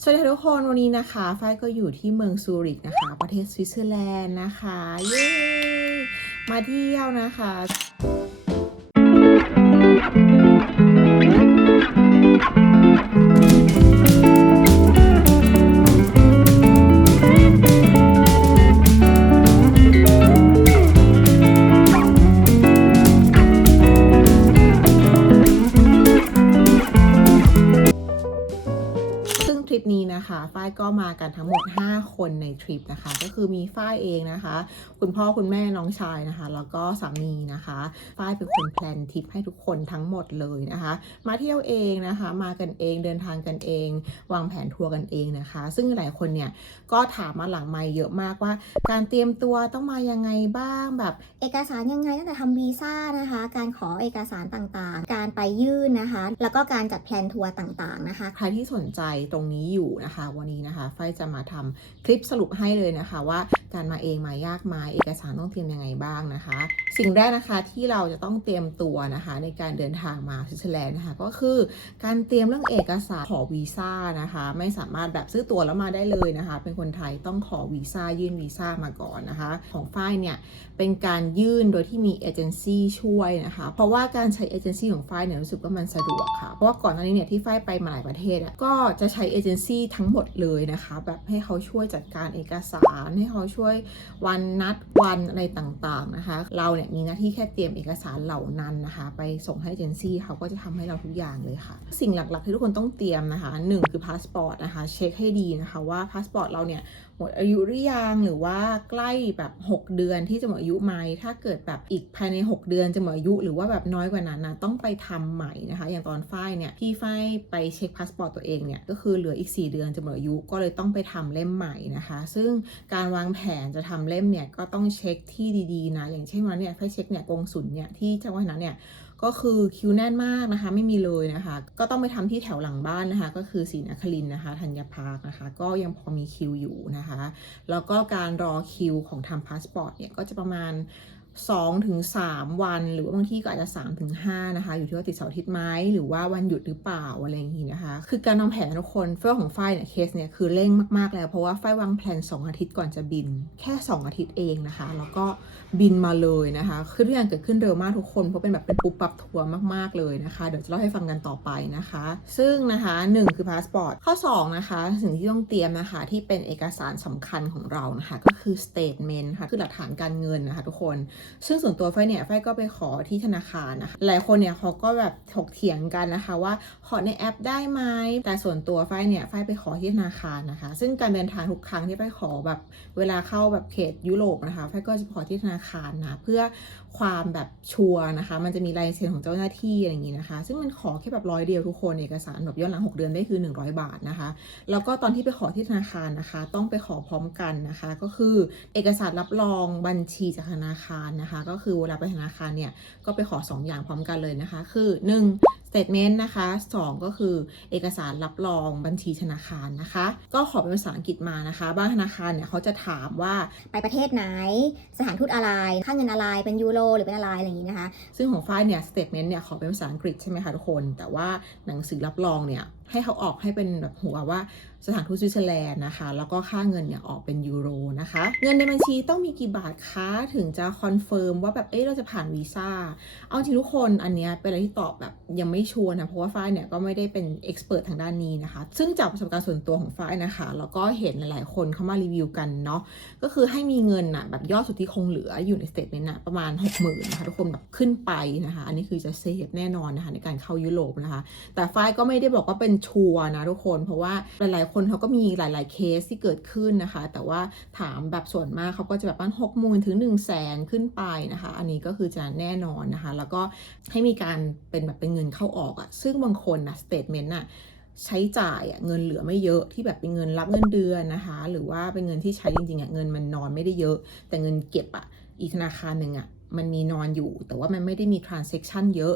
สวัสดีทุกคนวันนี้นะคะฝ้ายก็อยู่ที่เมืองซูริกนะคะ ประเทศสวิตเซอร์แลนด์นะคะ เย้ มาเที่ยวนะคะ นะคะฝ้ายก็มากันทั้งหมด 5 คนในทริปนะคะ ก็คือมีฝ้ายเองนะคะ คุณพ่อคุณแม่น้องชายนะคะ แล้วก็สามีนะคะฝ้ายเป็นคนแพลนทริปให้ทุกคนทั้งหมดเลยนะคะ มาเที่ยวเองนะคะ มากันเองเดินทางกันเอง วางแผนทัวร์กันเองนะคะ ซึ่งหลายคนเนี่ยก็ถามมาหลังไม่เยอะมากว่า การเตรียมตัวต้องมายังไงบ้างแบบเอกสารยังไงตั้งแต่ทำวีซ่านะคะ การขอเอกสารต่างๆ การไปยื่นนะคะ แล้วก็การจัดแพลนทัวร์ต่างๆนะคะ ใครที่สนใจตรงนี้อยู่นะคะวันนี้นะคะไฟจะมาทำคลิปสรุปให้เลยนะคะ ว่าการมาเองมายากไหมเอกสารต้องเตรียมยังไงบ้างนะคะ สิ่งแรกนะคะที่เราจะต้องเตรียมตัวนะคะ ในการเดินทางมาสวิตเซอร์แลนด์นะคะ ก็คือการเตรียมเรื่องเอกสารขอวีซ่านะคะ ไม่สามารถแบบซื้อตั๋วแล้วมาได้เลยนะคะ เป็นคนไทยต้องขอวีซ่ายื่นวีซ่ามาก่อนนะคะ ของฝ้ายเนี่ยเป็นการยื่นโดยที่มีเอเจนซี่ช่วยนะคะ เพราะว่าการใช้เอเจนซี่ของฝ้ายเนี่ยรู้สึกว่ามันสะดวกค่ะเพราะว่าก่อนหน้านี้เนี่ยที่ฝ้ายไปมาหลายประเทศอะก็จะใช้เอเจนซี่ทั้ง้งหมดเลยนะคะ แบบให้เขาช่วยจัดการเอกสาร ให้เขาช่วยวันนัดวันอะไรต่างๆนะคะ เราเนี่ยมีหน้าที่แค่เตรียมเอกสารเหล่านั้นนะคะ ไปส่งให้เจนซี่เขาก็จะทำให้เราทุกอย่างเลยค่ะ สิ่งหลักๆที่ทุกคนต้องเตรียมนะคะหนึ่งคือพาสปอร์ตนะคะ เช็คให้ดีนะคะว่าพาสปอร์ตเราเนี่ย มดอายุหรือยังหรือว่าใกล้แบบ 6 เดือนที่จะหมดอายุไหมถ้าเกิดแบบอีกภายใน 6 เดือนจะหมดอายุหรือว่าแบบน้อยกว่านั้นนะต้องไปทำใหม่นะคะ อย่างตอนฝ้ายเนี่ยพี่ฝ้ายไปเช็คพาสปอร์ตตัวเองเนี่ยก็คือเหลืออีก 4 เดือนจะหมดอายุก็เลยต้องไปทำเล่มใหม่นะคะ ซึ่งการวางแผนจะทำเล่มเนี่ยก็ต้องเช็คที่ดีๆนะอย่างเช่นว่าเนี่ยฝ้ายเช็คเนี่ยกงสุลเนี่ยที่จังหวัดนั้นเนี่ย ก็คือคิวแน่นมากนะคะ ไม่มีเลยนะคะ ก็ต้องไปทำที่แถวหลังบ้านนะคะ ก็คือศรีนครินนะคะธัญพาร์คนะคะ ก็ยังพอมีคิวอยู่นะคะ แล้วก็การรอคิวของทำพาสปอร์ตเนี่ยก็จะประมาณ 2-3ถึง3วัน หรือว่าบางที่ก็อาจจะ3ถึง5นะคะ อยู่ที่ว่าติดเสาร์อาทิตย์ไหมหรือว่าวันหยุดหรือเปล่าอะไรอย่างนี้นะคะ คือการวางแผนทุกคนเฟื่อของฝ้ายเนี่ยเคสเนี่ยคือเร่งมากๆแล้ว เพราะว่าฝ้ายวางแผน2 อาทิตย์ก่อนจะบิน แค่ 2 อาทิตย์เองนะคะ แล้วก็บินมาเลยนะคะคือทุกอย่างเกิดขึ้นเร็วมากทุกคนเพราะเป็นแบบเป็นปุ๊บปับทัวร์มากๆเลยนะคะเดี๋ยวจะเล่าให้ฟังกันต่อไปนะคะ ซึ่งนะคะ 1 คือพาสปอร์ตข้อ2นะคะสิ่งที่ต้องเตรียมนะคะที่เป็นเอกสารสำคัญของเรานะคะก็คือ statement ค่ะคือหลักฐานการเงินนะคะทุกคนซึ่งส่วนตัวไฟเนี่ยไฟก็ไปขอที่ธนาคารนะคะ หลายคนเนี่ยเขาก็แบบถกเถียงกันนะคะว่าขอในแอปได้ไหมแต่ส่วนตัวไฟเนี่ยไฟไปขอที่ธนาคารนะคะ ซึ่งการเดินทางทุกครั้งที่ไฟขอแบบเวลาเข้าแบบเขตยุโรปนะคะไฟก็จะขอที่ธนาคารนะเพื่อ ความแบบชัวนะคะ มันจะมีลายเซ็นของเจ้าหน้าที่อะไรอย่างนี้นะคะ ซึ่งมันขอแค่แบบร้อยเดียวทุกคนเอกสารแบบย้อนหลัง 6 เดือนได้คือ 100 บาทนะคะ แล้วก็ตอนที่ไปขอที่ธนาคารนะคะ ต้องไปขอพร้อมกันนะคะ ก็คือเอกสารรับรองบัญชีจากธนาคารนะคะ ก็คือเวลาไปธนาคารเนี่ยก็ไปขอ 2 อย่างพร้อมกันเลยนะคะ คือ 1 statement นะคะ 2 ก็คือเอกสารรับรองบัญชีธนาคารนะคะ ก็ขอเป็นภาษาอังกฤษมานะคะ บางธนาคารเนี่ยเขาจะถามว่าไปประเทศไหน สถานทูตอะไร ค่าเงินอะไร เป็นยูโรหรือเป็นอะไรอะไรอย่างนี้นะคะ ซึ่งของฝ้ายเนี่ย statement เนี่ยขอเป็นภาษาอังกฤษใช่ไหมคะทุกคน แต่ว่าหนังสือรับรองเนี่ย ให้เขาออกให้เป็นแบบหัวว่าสถานทูตสวิตเซอร์แลนด์นะคะ แล้วก็ค่าเงินเนี่ยออกเป็นยูโรนะคะ เงินในบัญชีต้องมีกี่บาทคะถึงจะคอนเฟิร์มว่าแบบเอ๊ะเราจะผ่านวีซ่า เอาจริงทุกคนอันเนี้ยเป็นอะไรที่ตอบแบบยังไม่ชัวร์นะ เพราะว่าฝ้ายเนี่ยก็ไม่ได้เป็นเอ็กซ์เพรสทางด้านนี้นะคะ ซึ่งจากประสบการณ์ส่วนตัวของฝ้ายนะคะ แล้วก็เห็นหลายๆ คนเข้ามารีวิวกันเนาะ ก็คือให้มีเงินอะแบบยอดสุทธิคงเหลืออยู่ในสเตทเมนต์อะประมาณ 6 0,000นะคะทุกคนแบบขึ้นไปนะคะ อันนี้คือจะเซฟแน่นอนนะคะในการเข้ายุโรปนะคะ แต่ฝ้ายก็ไม่ได้บอกว่าเป็นชัวร์นะทุกคน เพราะว่าหลายๆ คนเขาก็มีหลาย ๆ เคสที่เกิดขึ้นนะคะ แต่ว่าถามแบบส่วนมากเขาก็จะแบบประมาณหกหมื่นถึง1 0 0 0 0แสนขึ้นไปนะคะ อันนี้ก็คือจะแน่นอนนะคะ แล้วก็ให้มีการเป็นแบบเป็นเงินเข้าออกอะซึ่งบางคนนะสเตทเมนต์อะใช้จ่ายอะเงินเหลือไม่เยอะที่แบบเป็นเงินรับเงินเดือนนะคะ หรือว่าเป็นเงินที่ใช้จริงๆเงินมันนอนไม่ได้เยอะ แต่เงินเก็บอะอีกธนาคารหนึ่งอะมันมีนอนอยู่ แต่ว่ามันไม่ได้มี transaction เยอะ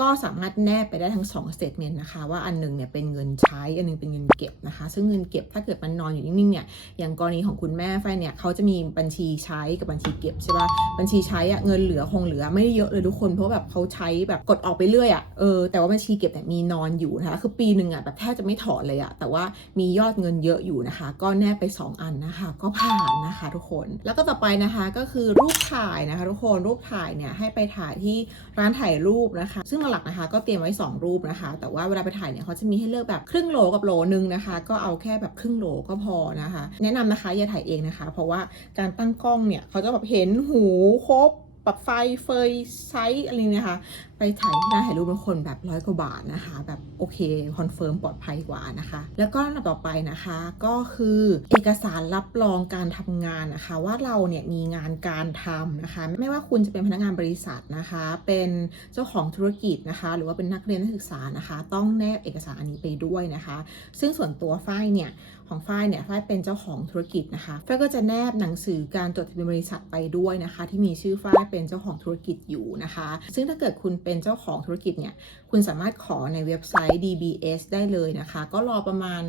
ก็สามารถแนบไปได้ทั้ง2 statement นะคะ ว่าอันหนึงเนี่ยเป็นเงินใช้ อันหนึงเป็นเงินเก็บนะคะ ซึ่งเงินเก็บถ้าเกิดมันนอนอยู่นิ่งๆเนี่ยอย่างกรณีของคุณแม่ไฟเนี่ยเขาจะมีบัญชีใช้กับบัญชีเก็บใช่ปะบัญชีใช้อะเงินเหลือคงเหลือไม่ได้เยอะเลยทุกคนเพราะแบบเขาใช้แบบกดออกไปเรื่อยอะเออแต่ว่าบัญชีเก็บเนี่ยมีนอนอยู่นะคะคือปีหนึ่งอะแบบแทบจะไม่ถอนเลยอะแต่ว่ามียอดเงินเยอะอยู่นะคะ ก็แนบไป 2 อันนะคะ ก็ผ่านนะคะทุกคน แล้วก็ต่อไปนะคะก็คือรูปถ่ายนะคะ ทุกคนรูปถ่ายเนี่ยให้ไปถ่ายที่ร้านถ่ายรูปนะคะ ซึ่งหลักๆนะคะ ก็เตรียมไว้ 2 รูปนะคะ แต่ว่าเวลาไปถ่ายเนี่ยเขาจะมีให้เลือกแบบครึ่งโหลกับโหลนึงนะคะ ก็เอาแค่แบบครึ่งโหลก็พอนะคะ แนะนำนะคะอย่าถ่ายเองนะคะ เพราะว่าการตั้งกล้องเนี่ยเขาจะแบบเห็นหูครบ ปรับไฟเฟยไซส์อะไรเนี่ยนะคะ ไปถ่ายที่ร้าถ่ายรูปบางคนแบบร้อยกว่าบาทนะคะ แบบโอเคคอนเฟิร์มปลอดภัยกว่านะคะ แล้วก็ลำดับต่อไปนะคะก็คือเอกสารรับรองการทำงานนะคะ ว่าเราเนี่ยมีงานการทำนะคะ ไม่ว่าคุณจะเป็นพนักงานบริษัทนะคะ เป็นเจ้าของธุรกิจนะคะ หรือว่าเป็นนักเรียนนักศึกษานะคะ ต้องแนบเอกสารอันนี้ไปด้วยนะคะ ซึ่งส่วนตัวฝ้ายเนี่ย ของฝ้ายเนี่ยฝ้ายเป็นเจ้าของธุรกิจนะคะฝ้ายก็จะแนบหนังสือการจดทะเบียนบริษัทไปด้วยนะคะ ที่มีชื่อฝ้ายเป็นเจ้าของธุรกิจอยู่นะคะ ซึ่งถ้าเกิดคุณเป็นเจ้าของธุรกิจเนี่ยคุณสามารถขอในเว็บไซต์ DBS ได้เลยนะคะ ก็รอประมาณ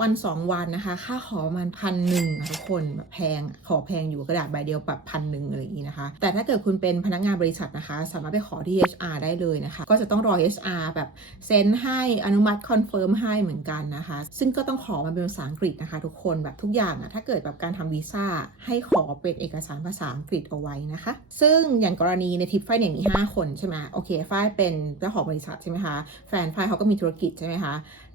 วัน 2 วันนะคะ ค่าขอประมาณพันหนึ่งทุกคนแบบแพงขอแพงอยู่กระดาษใบเดียวปรับพันหนึ่งอะไรอย่างนี้นะคะ แต่ถ้าเกิดคุณเป็นพนักงานบริษัทนะคะ สามารถไปขอที่ HR ได้เลยนะคะ ก็จะต้องรอ HR แบบเซ็นให้อนุมัติคอนเฟิร์มให้เหมือนกันนะคะ ซึ่งก็ต้องขอมาเป็นภาษาอังกฤษนะคะ ทุกคนแบบทุกอย่างอะถ้าเกิดแบบการทำวีซ่าให้ขอเป็นเอกสารภาษาอังกฤษเอาไว้นะคะ ซึ่งอย่างกรณีในทริปไฟเนี่ยมี 5 คนใช่ไหมโอเคไฟเป็นเจ้าของบริษัทใช่ไหมคะแฟนไฟเขาก็มีธุรกิจใช่ไหมคะ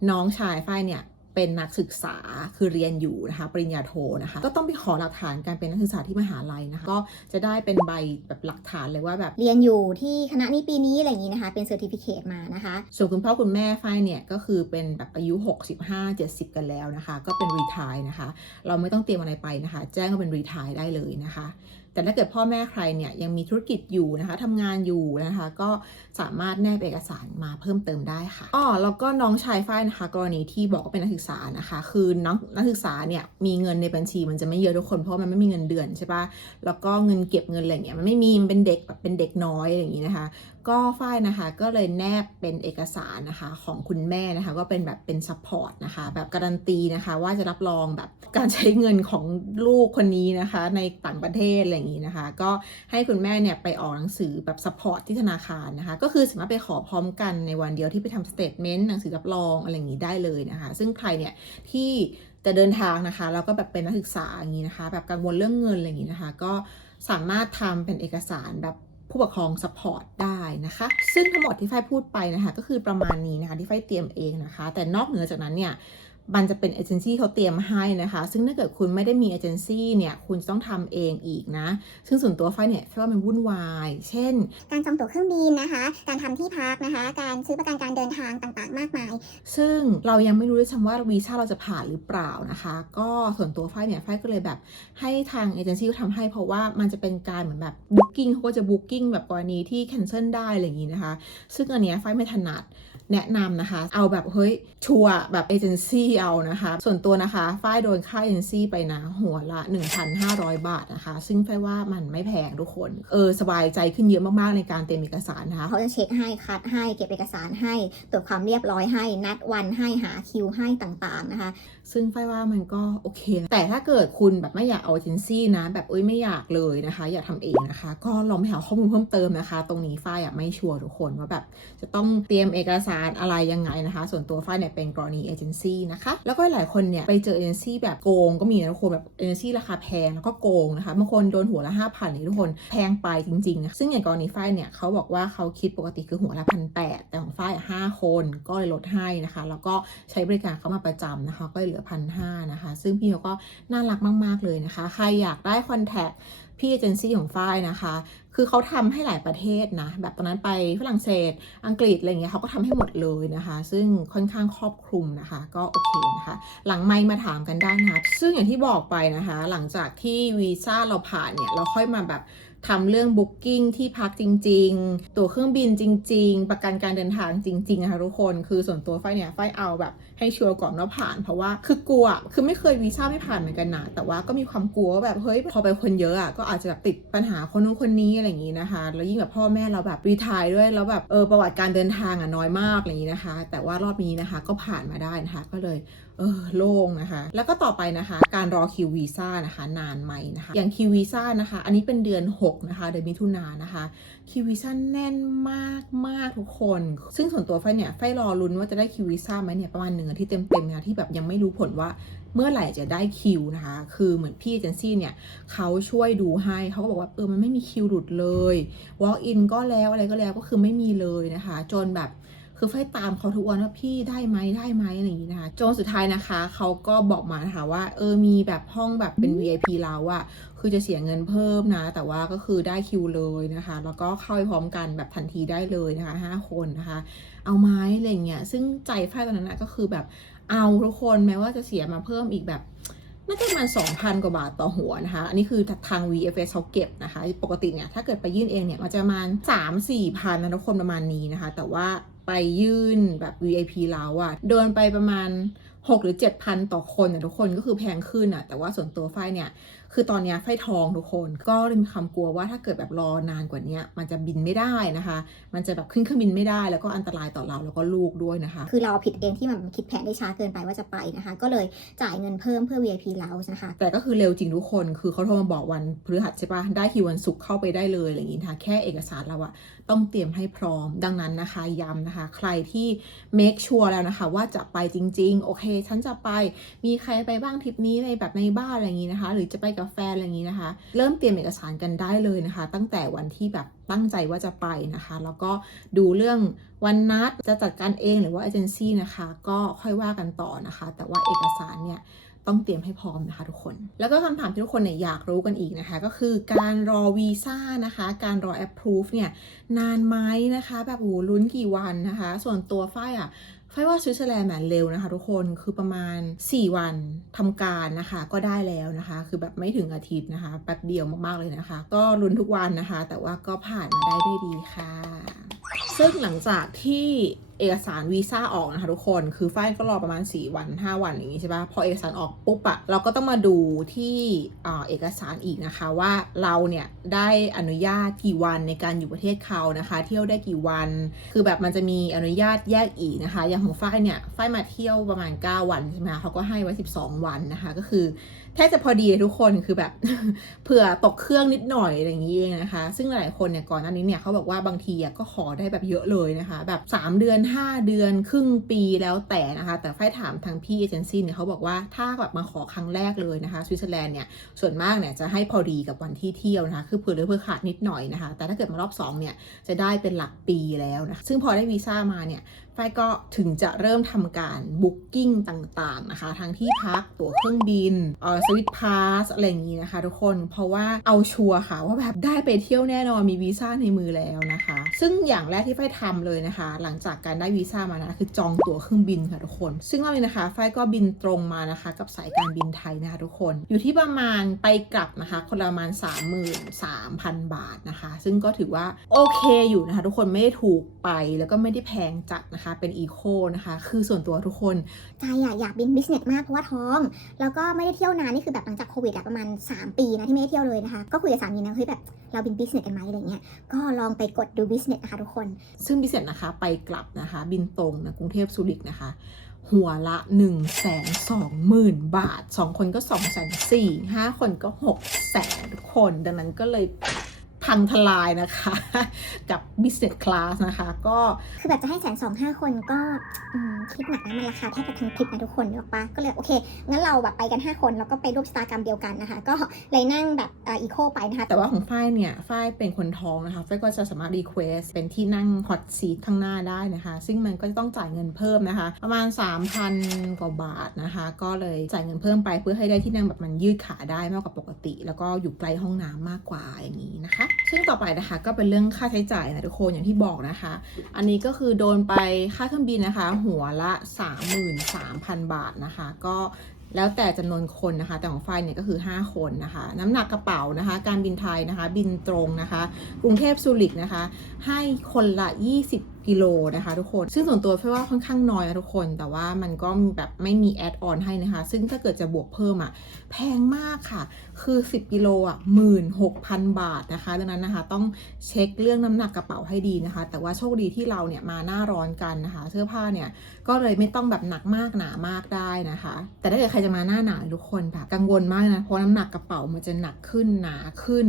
น้องชายไฟเนี่ยเป็นนักศึกษาคือเรียนอยู่นะคะปริญญาโทนะคะก็ต้องไปขอหลักฐานการเป็นนักศึกษาที่มหาลัยนะคะก็จะได้เป็นใบแบบหลักฐานเลยว่าแบบเรียนอยู่ที่คณะนี้ปีนี้อะไรอย่างนี้นะคะเป็นเซอร์ติฟิเคตมานะคะส่วนคุณพ่อคุณแม่ฝ้ายเนี่ยก็คือเป็นแบบอายุ 65 70 กันแล้วนะคะ ก็เป็นรีทายนะคะ เราไม่ต้องเตรียมอะไรไปนะคะ แจ้งก็เป็นรีทายได้เลยนะคะ แต่ถ้าเกิดพ่อแม่ใครเนี่ยยังมีธุรกิจอยู่นะคะทำงานอยู่นะคะ ก็สามารถแนบเอกสารมาเพิ่มเติมได้ค่ะอ๋อแล้วก็น้องชายฝ้ายนะคะ กรณีที่บอกว่าเป็นนักศึกษานะคะ คือน้องนักศึกษาเนี่ยมีเงินในบัญชีมันจะไม่เยอะทุกคนเพราะมันไม่มีเงินเดือนใช่ปะแล้วก็เงินเก็บเงินอะไรเงี้ยมันไม่มีมันเป็นเด็กแบบเป็นเด็กน้อยอะไรอย่างนี้นะคะ ก็ฝ้ายนะคะก็เลยแนบเป็นเอกสารนะคะของคุณแม่นะคะก็เป็นแบบเป็นซัพพอร์ตนะคะแบบการันตีนะคะว่าจะรับรองแบบการใช้เงินของลูกคนนี้นะคะในต่างประเทศอะไรอย่างนี้นะคะ ก็ให้คุณแม่เนี่ยไปออกหนังสือแบบซัพพอร์ตที่ธนาคารนะคะก็คือสามารถไปขอพร้อมกันในวันเดียวที่ไปทำสเตทเมนต์หนังสือรับรองอะไรอย่างนี้ได้เลยนะคะซึ่งใครเนี่ยที่จะเดินทางนะคะแล้วก็แบบเป็นนักศึกษาอย่างนี้นะคะ แบบกังวลเรื่องเงินอะไรอย่างนี้นะคะ ก็สามารถทำเป็นเอกสารแบบ ผู้ปกครองสปอร์ตได้นะคะ ซึ่งทั้งหมดที่ไฟพูดไปนะคะ ก็คือประมาณนี้นะคะที่ไฟเตรียมเองนะคะ แต่นอกเหนือจากนั้นเนี่ย มันจะเป็นเอเจนซี่เขาเตรียมให้นะคะ ซึ่งถ้าเกิดคุณไม่ได้มีเอเจนซี่เนี่ย คุณจะต้องทำเองอีกนะ ซึ่งส่วนตัวฝ้ายเนี่ยฝ้ายว่ามันวุ่นวาย เช่น การจองตั๋วเครื่องบินนะคะ การทำที่พักนะคะ การซื้อประกันการเดินทางต่างๆ มากมาย ซึ่งเรายังไม่รู้ด้วยซ้ำว่าวีซ่าเราจะผ่านหรือเปล่านะคะ ก็ส่วนตัวฝ้ายเนี่ยฝ้ายก็เลยแบบให้ทางเอเจนซี่เขาทำให้เพราะว่ามันจะเป็นการเหมือนแบบบุ๊กิ้งเขาก็จะบุ๊กิ้งแบบกรณีที่ cancel ได้อะไรอย่างนี้นะคะ ซึ่งอันเนี้ยฝ้ายไม่ถนัด แนะนำนะคะ เอาแบบเฮ้ยชัวแบบเอเจนซี่เอานะคะ ส่วนตัวนะคะฝ้ายโดนค่าเอเจนซี่ไปนะ หัวละ 1,500 บาทนะคะ ซึ่งฝ้ายว่ามันไม่แพงทุกคน เออ สบายใจขึ้นเยอะมากๆในการเตรียมเอกสารนะคะเขาจะเช็คให้คัดให้เก็บเอกสารให้ตรวจความเรียบร้อยให้นัดวันให้หาคิวให้ต่างๆนะคะ ซึ่งฝ้ายว่ามันก็โอเค แต่ถ้าเกิดคุณแบบไม่อยากเอาเอเจนซี่นะ แบบเอ้ยไม่อยากเลยนะคะ อยากทำเองนะคะ ก็ลองไปหาข้อมูลเพิ่มเติมนะคะ ตรงนี้ฝ้ายอะไม่ชัวร์ทุกคนว่าแบบจะต้องเตรียมเอกสารอะไรยังไงนะคะ ส่วนตัวฝ้ายเนี่ยเป็นกรณีเอเจนซี่นะคะ แล้วก็หลายคนเนี่ยไปเจอเอเจนซี่แบบโกงก็มีนะทุกคนแบบเอเจนซี่ราคาแพงแล้วก็โกงนะคะบางคนโดนหัวละห้าพันนี่ทุกคนแพงไปจริงๆนะซึ่งอย่างกรณีฝ้ายเนี่ยเขาบอกว่าเขาคิดปกติคือหัวละพันแปด ฝ้ายอะห้าคนก็เลยลดให้นะคะ แล้วก็ใช้บริการเขามาประจำนะคะ ก็เลยเหลือพันห้านะคะ ซึ่งพี่เขาก็น่ารักมาก ๆ เลยนะคะ ใครอยากได้คอนแทคพี่เอเจนซี่ของฝ้ายนะคะ คือเขาทำให้หลายประเทศนะ แบบตอนนั้นไปฝรั่งเศส อังกฤษอะไรเงี้ยเขาก็ทำให้หมดเลยนะคะ ซึ่งค่อนข้างครอบคลุมนะคะ ก็โอเคนะคะ หลังไม่มาถามกันได้นะคะ ซึ่งอย่างที่บอกไปนะคะ หลังจากที่วีซ่าเราผ่านเนี่ย เราค่อยมาแบบ ทำเรื่องบุ๊กิ้งที่พักจริง ๆ ตั๋วเครื่องบินจริง ๆ ประกันการเดินทางจริงๆนะคะทุกคนคือส่วนตัวไฟเนี่ยไฟเอาแบบให้ชัวร์ก่อนว่าผ่าน เพราะว่าคือกลัวคือไม่เคยวีซ่าไม่ผ่านเหมือนกันนะแต่ว่าก็มีความกลัวว่าแบบเฮ้ยพอไปคนเยอะอะก็อาจจะแบบติดปัญหาคนนู้นคนนี้อะไรอย่างนี้นะคะ แล้วยิ่งแบบพ่อแม่เราแบบรีทายด้วยแล้วแบบเออประวัติการเดินทางอะน้อยมากอะไรอย่างนี้นะคะ แต่ว่ารอบนี้นะคะก็ผ่านมาได้นะคะก็เลย เออโล่งนะคะ แล้วก็ต่อไปนะคะ การรอคิววีซ่านะคะ นานไหมนะคะ อย่างคิววีซ่านะคะ อันนี้เป็นเดือน 6 นะคะ เดือนมิถุนายนนะคะ คิววีซ่าแน่นมากมากทุกคน ซึ่งส่วนตัวไฟเนี่ย ไฟรอลุ้นว่าจะได้คิววีซ่าไหมเนี่ย ประมาณหนึ่งอาทิตย์เต็มๆนะที่แบบยังไม่รู้ผลว่าเมื่อไหร่จะได้คิวนะคะ คือเหมือนพี่เอเจนซี่เนี่ยเขาช่วยดูให้ เขาก็บอกว่าเออมันไม่มีคิวหลุดเลย walk in ก็แล้วอะไรก็แล้วก็คือไม่มีเลยนะคะ จนแบบ คือไฟตามเขาทุกวันว่าพี่ได้ไหมได้ไหมอะไรอย่างนี้นะคะจนสุดท้ายนะคะเขาก็บอกมานะคะว่าเออมีแบบห้องแบบเป็น VIP แล้วอะคือจะเสียเงินเพิ่มนะ แต่ว่าก็คือได้คิวเลยนะคะ แล้วก็เข้าไปพร้อมกันแบบทันทีได้เลยนะคะห้าคนนะคะ เอาไหม้อะไรเงี้ยซึ่งใจไฟตอนนั้นนะก็คือแบบเอาทุกคนแม้ว่าจะเสียมาเพิ่มอีกแบบน่าจะประมาณ2,000 กว่าบาทต่อหัวนะคะ อันนี้คือทาง VFS เขาเก็บนะคะ ปกติเนี่ยถ้าเกิดไปยื่นเองเนี่ยมันจะประมาณ 3-4พันนะทุกคนประมาณนี้นะคะ แต่ว่า ไปยื่นแบบ VIP แล้วอะโดนไปประมาณ 6 หรือ 7,000 ต่อคนเนี่ยทุกคนก็คือแพงขึ้นอะแต่ว่าส่วนตัวไฟเนี่ย คือตอนเนี้ยไฟทองทุกคนก็เลยมีความกลัวว่าถ้าเกิดแบบรอนานกว่าเนี้ยมันจะบินไม่ได้นะคะ มันจะแบบขึ้นเครื่องบินไม่ได้แล้วก็อันตรายต่อเราแล้วก็ลูกด้วยนะคะ คือเราผิดเองที่มันคิดแผนได้ช้าเกินไปว่าจะไปนะคะ ก็เลยจ่ายเงินเพิ่มเพื่อ VIP Lounge นะคะ แต่ก็คือเร็วจริงทุกคน คือเขาโทรมาบอกวันพฤหัสใช่ปะได้คิววันศุกร์เข้าไปได้เลยอะไรอย่างงี้นะคะแค่เอกสารเราอะ ต้องเตรียมให้พร้อม ดังนั้นนะคะย้ำนะคะ ใครที่ make sure แล้วนะคะ ว่าจะไปจริง ๆ โอเค ฉันจะไปมีใครไปบ้างทริปนี้ในแบบในบ้านอะไรอย่างงี้นะคะ หรือจะไปกับแฟนอะไรอย่างงี้นะคะ เริ่มเตรียมเอกสารกันได้เลยนะคะ ตั้งแต่วันที่แบบตั้งใจว่าจะไปนะคะ แล้วก็ดูเรื่องวันนัดจะจัดการเองหรือว่าเอเจนซี่นะคะ ก็ค่อยว่ากันต่อนะคะ แต่ว่าเอกสารเนี่ย ต้องเตรียมให้พร้อมนะคะทุกคน แล้วก็คำถามที่ทุกคนเนี่ยอยากรู้กันอีกนะคะ ก็คือการรอวีซ่านะคะ การรอ approve เนี่ยนานไหมนะคะ แบบโอ้โหลุ้นกี่วันนะคะ ส่วนตัวฝ้ายอะฝ้ายว่าสวิตเซอร์แลนด์แหมเร็วนะคะทุกคนคือประมาณ 4 วันทำการนะคะ ก็ได้แล้วนะคะ คือแบบไม่ถึงอาทิตย์นะคะแป๊บเดียวมากๆเลยนะคะ ก็ลุ้นทุกวันนะคะ แต่ว่าก็ผ่านมาได้ด้วยดีค่ะซึ่งหลังจากที่ เอกสารวีซ่าออกนะคะทุกคน คือฝ้ายก็รอประมาณ 4 วัน 5 วันอย่างนี้ใช่ปะพอเอกสารออกปุ๊บอะเราก็ต้องมาดูที่เอกสารอีกนะคะว่าเราเนี่ยได้อนุญาตกี่วันในการอยู่ประเทศเขานะคะ เที่ยวได้กี่วัน คือแบบมันจะมีอนุญาตแยกอีกนะคะ อย่างของฝ้ายเนี่ยฝ้ายมาเที่ยวประมาณ 9 วันใช่ไหมคะเขาก็ให้ไว้ 12 วันนะคะ ก็คือแทบจะพอดีเลยทุกคนคือแบบเผื่อตกเครื่องนิดหน่อยอะไรอย่างนี้เองนะคะ ซึ่งหลายคนเนี่ยก่อนหน้านี้เนี่ยเขาบอกว่าบางทีก็ขอได้แบบเยอะเลยนะคะ แบบ 3 เดือนห้าเดือนครึ่งปีแล้วแต่นะคะ แต่ไฟถามทางพี่เอเจนซี่เนี่ยเขาบอกว่าถ้าแบบมาขอครั้งแรกเลยนะคะสวิตเซอร์แลนด์เนี่ยส่วนมากเนี่ยจะให้พอดีกับวันที่เที่ยวนะคะ คือเผื่อเลือเผื่อขาดนิดหน่อยนะคะ แต่ถ้าเกิดมารอบสองเนี่ยจะได้เป็นหลักปีแล้วนะคะซึ่งพอได้วีซ่ามาเนี่ย ฝ้ายก็ถึงจะเริ่มทำการบุ๊กกิ้งต่างๆนะคะ ทั้งที่พักตั๋วเครื่องบินเอ่อสวิตพาสอะไรอย่างนี้นะคะทุกคนเพราะว่าเอาชัวร์ค่ะว่าแบบได้ไปเที่ยวแน่นอนมีวีซ่าในมือแล้วนะคะ ซึ่งอย่างแรกที่ฝ้ายทำเลยนะคะ หลังจากการได้วีซ่ามานะคือจองตั๋วเครื่องบินค่ะทุกคน ซึ่งรอบนี้นะคะฝ้ายก็บินตรงมานะคะ กับสายการบินไทยนะคะทุกคนอยู่ที่ประมาณไปกลับนะคะ คนละประมาณ 33,000 บาทนะคะ ซึ่งก็ถือว่าโอเคอยู่นะคะ ทุกคนไม่ได้ถูกไปแล้วก็ไม่ได้แพงจัดนะคะเป็นอีโคนะคะ คือส่วนตัวทุกคนใจอะอยากบินบิสเนสมากเพราะว่าท้อง แล้วก็ไม่ได้เที่ยวนานนี่คือแบบหลังจากโควิดอะประมาณ 3 ปีนะที่ไม่ได้เที่ยวเลยนะคะ ก็คุยกับสามีนะเฮ้ยแบบเราบินบิสเนสกันไหมอะไรเงี้ยก็ลองไปกดดูบิสเนสนะคะทุกคน ซึ่งพิเศษนะคะไปกลับนะคะ บินตรงนะกรุงเทพซูริกนะคะหัวละ 1 2 0 0 0 0 บาท 2 คนก็ 2 4 0 0 0 5 คนก็ 6 0 0 0 0ทุกคน ดังนั้นก็เลย พังทลายนะคะ กับ business class นะคะ ก็คือแบบจะให้แสนสองห้าคนก็อืมคิดหนักนะมันราคาแทบจะทั้งทริปนะทุกคนนึกออกปะก็เลยโอเค งั้นเราแบบไปกัน 5 คนแล้วก็ไปร่วมชะตากรรมเดียวกันนะคะ ก็เลยนั่งแบบอีโคไปนะคะ แต่ว่าของฝ้ายเนี่ยฝ้ายเป็นคนท้องนะคะฝ้ายก็จะสามารถ request เป็นที่นั่ง hot seat ข้างหน้าได้นะคะ ซึ่งมันก็จะต้องจ่ายเงินเพิ่มนะคะ ประมาณ 3,000 กว่าบาทนะคะ ก็เลยจ่ายเงินเพิ่มไปเพื่อให้ได้ที่นั่งแบบมันยืดขาได้มากกว่าปกติ แล้วก็อยู่ใกล้ห้องน้ำมากกว่าอย่างนี้นะคะซึ่งต่อไปนะคะก็เป็นเรื่องค่าใช้จ่ายนะทุกคนอย่างที่บอกนะคะ อันนี้ก็คือโดนไปค่าเครื่องบินนะคะ หัวละ 33,000 บาทนะคะ ก็แล้วแต่จำนวนคนนะคะ แต่ของไฟเนี่ยก็คือ 5 คนนะคะ น้ำหนักกระเป๋านะคะ การบินไทยนะคะ บินตรงนะคะ กรุงเทพซูริกนะคะ ให้คนละ 20 กิโลนะคะ ทุกคน ซึ่งส่วนตัวเฟยว่าค่อนข้างน้อยนะทุกคน แต่ว่ามันก็แบบไม่มีแอดออนให้นะคะ ซึ่งถ้าเกิดจะบวกเพิ่มอะ่ะแพงมากค่ะคือ 10กิโลอะ16,000บาทนะคะ ดังนั้นนะคะ ต้องเช็คเรื่องน้ำหนักกระเป๋าให้ดีนะคะ แต่ว่าโชคดีที่เราเนี่ยมาหน้าร้อนกันนะคะ เสื้อผ้าเนี่ยก็เลยไม่ต้องแบบหนักมากหนามากได้นะคะ แต่ถ้าเกิดใครจะมาหน้าหนาวทุกคนแบบกังวลมากนะเพราะน้ำหนักกระเป๋ามันจะหนักขึ้นหนาขึ้น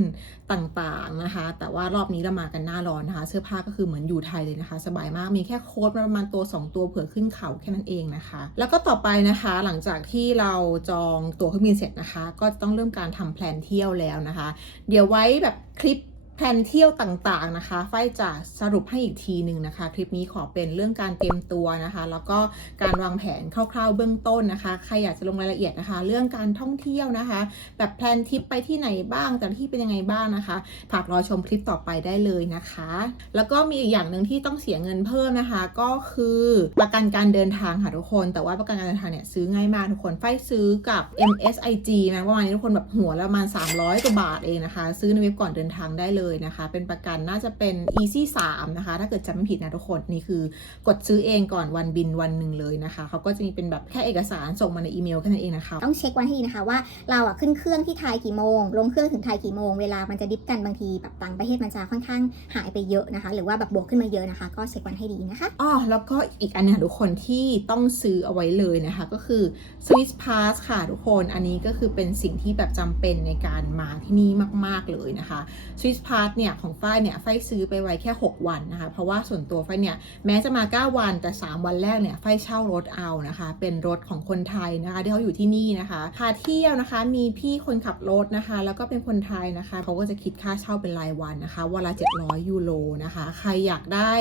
ต่างๆนะคะ แต่ว่ารอบนี้เรามากันหน้าร้อนนะคะ เสื้อผ้าก็คือเหมือนอยู่ไทยเลยนะคะ สบายมากมีแค่โค้ทมาประมาณตัว 2 ตัวเผื่อขึ้นเขาแค่นั้นเองนะคะ แล้วก็ต่อไปนะคะหลังจากที่เราจองตั๋วเครื่องบินเสร็จนะคะ ก็ต้องเริ่มการทำแพลนเที่ยวแล้วนะคะ เดี๋ยวไว้แบบคลิป แผนเที่ยวต่างๆนะคะ ไฟจะสรุปให้อีกทีหนึ่งนะคะ คลิปนี้ขอเป็นเรื่องการเตรียมตัวนะคะ แล้วก็การวางแผนคร่าวๆเบื้องต้นนะคะ ใครอยากจะลงรายละเอียดนะคะ เรื่องการท่องเที่ยวนะคะ แบบแพลนทริปไปที่ไหนบ้างแต่ที่เป็นยังไงบ้างนะคะ ฝากรอชมคลิปต่อไปได้เลยนะคะ แล้วก็มีอีกอย่างหนึ่งที่ต้องเสียเงินเพิ่มนะคะ ก็คือประกันการเดินทางค่ะทุกคน แต่ว่าประกันการเดินทางเนี่ยซื้อง่ายมากทุกคน ไฟซื้อกับ MSIG นะประมาณนี้ทุกคนแบบหัวละประมาณ300กว่าบาทเองนะคะ ซื้อในเว็บก่อนเดินทางได้เลยนะคะ เป็นประกันน่าจะเป็น Easy 3นะคะ ถ้าเกิดจำไม่ผิดนะทุกคน นี่คือกดซื้อเองก่อนวันบินวันหนึ่งเลยนะคะ เขาก็จะมีเป็นแบบแค่เอกสารส่งมาในอีเมลแค่นั้นเองนะคะ ต้องเช็ควันให้ดีนะคะว่าเราอะขึ้นเครื่องที่ไทยกี่โมง ลงเครื่องถึงไทยกี่โมง เวลามันจะดิฟกันบางทีแบบต่างประเทศมันจะค่อนข้างหายไปเยอะนะคะ หรือว่าแบบบวกขึ้นมาเยอะนะคะ ก็เช็ควันให้ดีนะคะอ๋อแล้วก็อีกอันหนึงค่ะทุกคนที่ต้องซื้อเอาไว้เลยนะคะ ก็คือ Swiss Pass ค่ะทุกคน อันนี้ก็คือเป็นสิ่งที่แบบจำเป็นในการมาที่นี่มาก ๆเลยนะคะ Swiss Pass เนี่ยของฝ้ายเนี่ยฝ้ายซื้อไปไว้แค่ 6 วันนะคะ เพราะว่าส่วนตัวฝ้ายเนี่ยแม้จะมา 9 วันแต่ 3 วันแรกเนี่ยฝ้ายเช่ารถเอานะคะ เป็นรถของคนไทยนะคะที่เขาอยู่ที่นี่นะคะพาเที่ยวนะคะมีพี่คนขับรถนะคะ แล้วก็เป็นคนไทยนะคะเขาก็จะคิดค่าเช่าเป็นรายวันนะคะวันละ700ยูโรนะคะ ใครอยากได้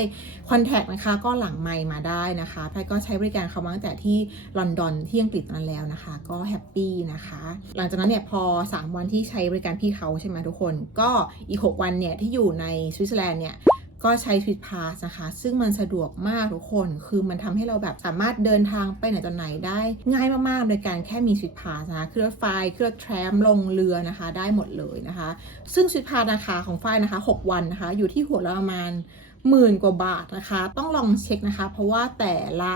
คอนแทคนะคะก็หลังไมค์มาได้นะคะฝ้ายก็ใช้บริการเขามาตั้งแต่ที่ลอนดอนที่อังกฤษนั้นแล้วนะคะ ก็แฮปปี้นะคะ หลังจากนั้นเนี่ยพอ 3 วันที่ใช้บริการพี่เขาใช่ไหมทุกคนก็อีก6วันเนี่ยที่อยู่ในสวิตเซอร์แลนด์เนี่ยก็ใช้ทวิตพาสนะคะ ซึ่งมันสะดวกมากทุกคน คือมันทำให้เราแบบสามารถเดินทางไปไหนต่อไหนได้ ง่ายมากๆ โดยการแค่มีทวิตพาสนะคะขึ้นรถไฟขึ้นรถแทรมลงเรือนะคะ ได้หมดเลยนะคะ ซึ่งทวิตพาสนะคะของไฟนะคะ 6 วันนะคะ อยู่ที่หัวละประมาณ หมื่นกว่าบาทนะคะ ต้องลองเช็คนะคะ เพราะว่าแต่ละ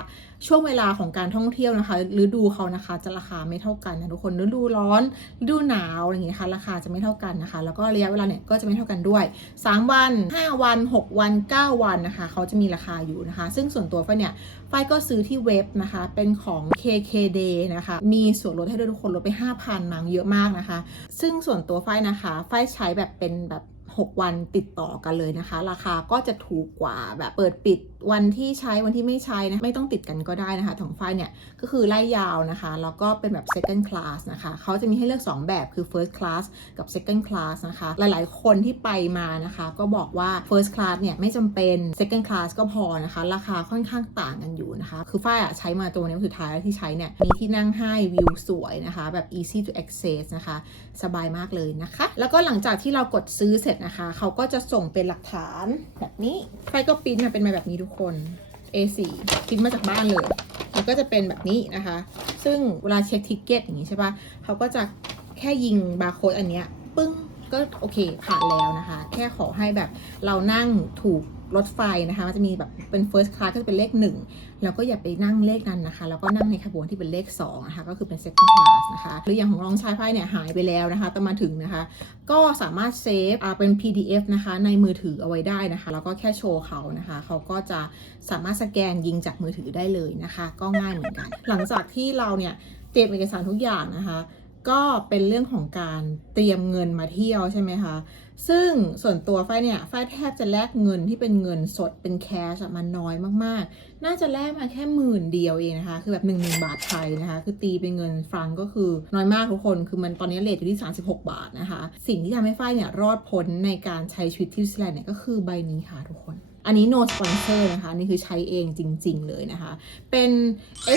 ช่วงเวลาของการท่องเที่ยวนะคะฤดูเขานะคะจะราคาไม่เท่ากันนะทุกคนฤดูร้อนฤดูหนาวอะไรอย่างนี้นะคะ ราคาจะไม่เท่ากันนะคะ แล้วก็ระยะเวลาเนี่ยก็จะไม่เท่ากันด้วย 3 วัน 5 วัน 6 วัน 9 วันนะคะ เขาจะมีราคาอยู่นะคะ ซึ่งส่วนตัวฝ้ายเนี่ยฝ้ายก็ซื้อที่เว็บนะคะ เป็นของ KKD นะคะ มีส่วนลดให้ด้วยทุกคนลดไป 5,000มังเยอะมากนะคะ ซึ่งส่วนตัวฝ้ายนะคะฝ้ายใช้แบบเป็นแบบ 6 วันติดต่อกันเลยนะคะ ราคาก็จะถูกกว่าแบบเปิดปิดวันที่ใช้วันที่ไม่ใช้นะไม่ต้องติดกันก็ได้นะคะของฝ้ายเนี่ยก็คือไล่ยาวนะคะแล้วก็เป็นแบบ second class นะคะเขาจะมีให้เลือก 2 แบบคือ first class กับ second class นะคะหลายๆ คนที่ไปมานะคะ ก็บอกว่า first class เนี่ยไม่จำเป็น second class ก็พอนะคะ ราคาค่อนข้างต่างกันอยู่นะคะ คือฝ้ายอะใช้มาตัวนี้สุดท้ายแล้วที่ใช้เนี่ยมีที่นั่งให้วิวสวยนะคะ แบบ easy to access นะคะ สบายมากเลยนะคะ แล้วก็หลังจากที่เรากดซื้อเสร็จนะคะเขาก็จะส่งเป็นหลักฐานแบบนี้ไฟก็ปริ้นมาเป็นมาแบบนี้ทุกคน A4 ปริ้นมาจากบ้านเลยมันก็จะเป็นแบบนี้นะคะ ซึ่งเวลาเช็คทิกเก็ตอย่างนี้ใช่ป่ะเขาก็จะแค่ยิงบาร์โค้ดอันเนี้ยปึ้งก็โอเคผ่านแล้วนะคะ แค่ขอให้แบบเรานั่งถูก รถไฟนะคะมันจะมีแบบเป็น first class ก็จะเป็นเลข 1 แล้วก็อย่าไปนั่งเลขนั้นนะคะ แล้วก็นั่งในขบวนที่เป็นเลข2นะคะก็คือเป็น second class นะคะหรืออย่างของรองชายไพ่เนี่ยหายไปแล้วนะคะแต่มาถึงนะคะ ก็สามารถเซฟเป็น PDF นะคะในมือถือเอาไว้ได้นะคะ แล้วก็แค่โชว์เขานะคะ เขาก็จะสามารถสแกนยิงจากมือถือได้เลยนะคะ ก็ง่ายเหมือนกัน หลังจากที่เราเนี่ยเตรียมเอกสารทุกอย่างนะคะ ก็เป็นเรื่องของการเตรียมเงินมาเที่ยวใช่ไหมคะ ซึ่งส่วนตัวฝ้ายเนี่ยฝ้ายแทบจะแลกเงินที่เป็นเงินสดเป็นแคชมันน้อยมากๆ น่าจะแลกมาแค่หมื่นเดียวเองนะคะ คือแบบ1 0,000บาทไทยนะคะ คือตีเป็นเงินฟรังก็คือน้อยมากทุกคน คือมันตอนนี้เลทอยู่ที่ 36 บาทนะคะ สิ่งที่ทำให้ฝ้ายเนี่ยรอดพ้นในการใช้ชีวิตที่สวิตเซอร์แลนด์เนี่ยก็คือใบนี้ค่ะทุกคน อันนี้ no sponsor นะคะ นี่คือใช้เองจริง ๆ เลยนะคะ เป็น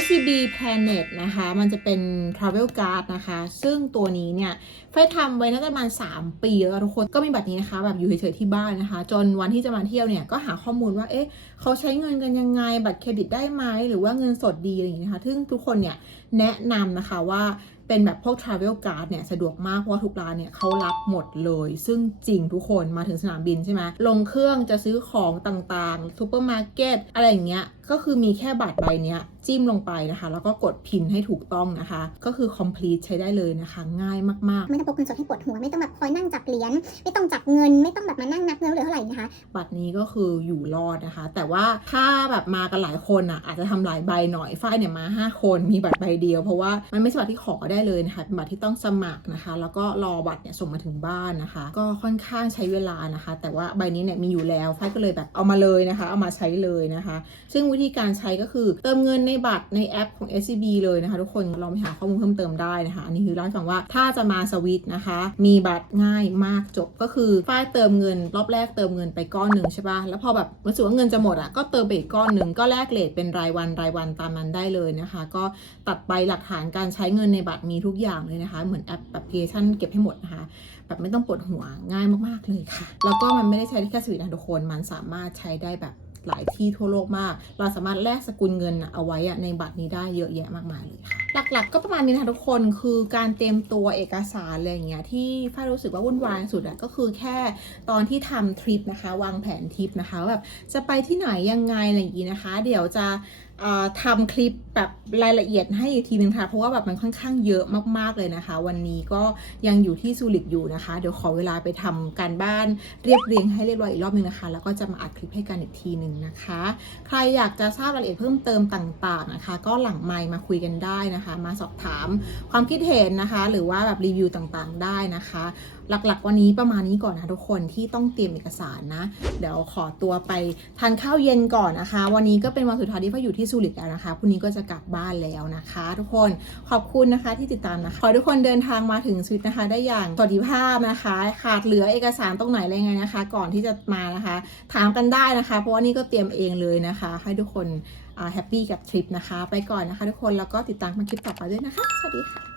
SCB Planet นะคะ มันจะเป็น Travel Card นะคะ ซึ่งตัวนี้เนี่ยไฟทำไว้น่าจะประมาณ 3 ปีแล้วทุกคนก็มีบัตรนี้นะคะ แบบอยู่เฉยๆที่บ้านนะคะ จนวันที่จะมาเที่ยวเนี่ย ก็หาข้อมูลว่า เอ๊ะ เขาใช้เงินกันยังไง บัตรเครดิตได้ไหม หรือว่าเงินสดดีอะไรอย่างนี้นะคะ ซึ่งทุกคนเนี่ยแนะนำนะคะว่าเป็นแบบพวก Travel Card เนี่ยสะดวกมากเพราะว่าทุกร้านเนี่ยเขารับหมดเลย ซึ่งจริงทุกคนมาถึงสนามบินใช่ไหมลงเครื่องจะซื้อของต่างๆซูเปอร์มาร์เก็ตอะไรอย่างเงี้ยก็คือมีแค่บัตรใบเนี้ยจิ้มลงไปนะคะ แล้วก็กดพินให้ถูกต้องนะคะ ก็คือ complete ใช้ได้เลยนะคะ ง่ายมากๆ ไม่ต้องพกเงินสดให้ปวดหัว ไม่ต้องแบบคอยนั่งจับเหรียญไม่ต้องจับเงิน ไม่ต้องแบบมานั่งนับเงินว่าเหลือเท่าไหร่นะคะ บัตรนี้ก็คืออยู่รอดนะคะ แต่ว่าถ้าแบบมากันหลายคนอะอาจจะทำหลายใบหน่อยฝ้ายเนี่ยมา 5 คนมีบัตรใบเดียว เพราะว่ามันไม่ใช่บัตรที่ขอได้เลยนะคะเป็นบัตรที่ต้องสมัครนะคะ แล้วก็รอบัตรเนี่ยส่งมาถึงบ้านนะคะ ก็ค่อนข้างใช้เวลานะคะ แต่ว่าใบนี้เนี่ยมีอยู่แล้วฝ้ายก็เลยแบบเอามาเลยนะคะ เอามาใช้เลยนะคะ ซึ่งวิธีการใช้ก็คือ เติมเงินในบัตรในแอปของ SCB เลยนะคะ ทุกคนลองไปหาข้อมูลเพิ่มเติมได้นะคะ อันนี้คือเล่าให้ฟังว่าถ้าจะมาสวิตนะคะ มีบัตรง่ายมากจบก็คือฝ้ายเติมเงิน รอบแรกเติมเงินไปก้อนหนึ่งใช่ปะแล้วพอแบบรู้สึกว่าเงินจะหมดอะก็เติมไปอีกก้อนหนึ่งก็แลกเลทเป็นรายวันรายวันตามนั้นได้เลยนะคะ ก็ตัดไปหลักฐานการใช้เงินในบัตรมีทุกอย่างเลยนะคะ เหมือนแอปแอปพลิเคชันเก็บให้หมดนะคะแบบไม่ต้องปวดหัวง่ายมากๆเลยค่ะ แล้วก็มันไม่ได้ใช้แค่สวิตนะทุกคนมันสามารถใช้ได้แบบ หลายที่ทั่วโลกมาก เราสามารถแลกสกุลเงินเอาไว้ในบัตรนี้ได้เยอะแยะมากมายเลยค่ะหลักๆก็ประมาณนี้นะคะทุกคนคือการเตรียมตัวเอกสารอะไรอย่างเงี้ยที่ฝ้ารู้สึกว่าวุ่นวายสุดอะก็คือแค่ตอนที่ทำทริปนะคะ วางแผนทริปนะคะว่าแบบจะไปที่ไหนยังไงอะไรอย่างงี้นะคะ เดี๋ยวจะ ทำคลิปแบบรายละเอียดให้อีกทีนึงค่ะ เพราะว่าแบบมันค่อนข้างเยอะมากๆเลยนะคะ วันนี้ก็ยังอยู่ที่ซูริกอยู่นะคะ เดี๋ยวขอเวลาไปทำการบ้านเรียบเรียงให้เรียบร้อยอีกรอบนึงนะคะ แล้วก็จะมาอัดคลิปให้กันอีกทีหนึ่งนะคะ ใครอยากจะทราบรายละเอียดเพิ่มเติมต่างๆนะคะ ก็หลังไมค์มาคุยกันได้นะคะ มาสอบถามความคิดเห็นนะคะ หรือว่าแบบรีวิวต่างๆได้นะคะหลักๆ วันนี้ประมาณนี้ก่อนนะทุกคนที่ต้องเตรียมเอกสารนะ เดี๋ยวขอตัวไปทานข้าวเย็นก่อนนะคะ วันนี้ก็เป็นวันสุดท้ายที่พ่ออยู่ที่ซูริกแล้วนะคะพรุ่งนี้ก็จะกลับบ้านแล้วนะคะ ทุกคนขอบคุณนะคะที่ติดตามนะคะขอทุกคนเดินทางมาถึงสวิตนะคะ ได้อย่างสวัสดิภาพนะคะ ขาดเหลือเอกสารตรงไหนอะไรไงนะคะ ก่อนที่จะมานะคะ ถามกันได้นะคะ เพราะว่านี่ก็เตรียมเองเลยนะคะ ให้ทุกคนแฮปปี้กับทริปนะคะ ไปก่อนนะคะ ทุกคนแล้วก็ติดตามมาคลิปต่อไปด้วยนะคะ สวัสดีค่ะ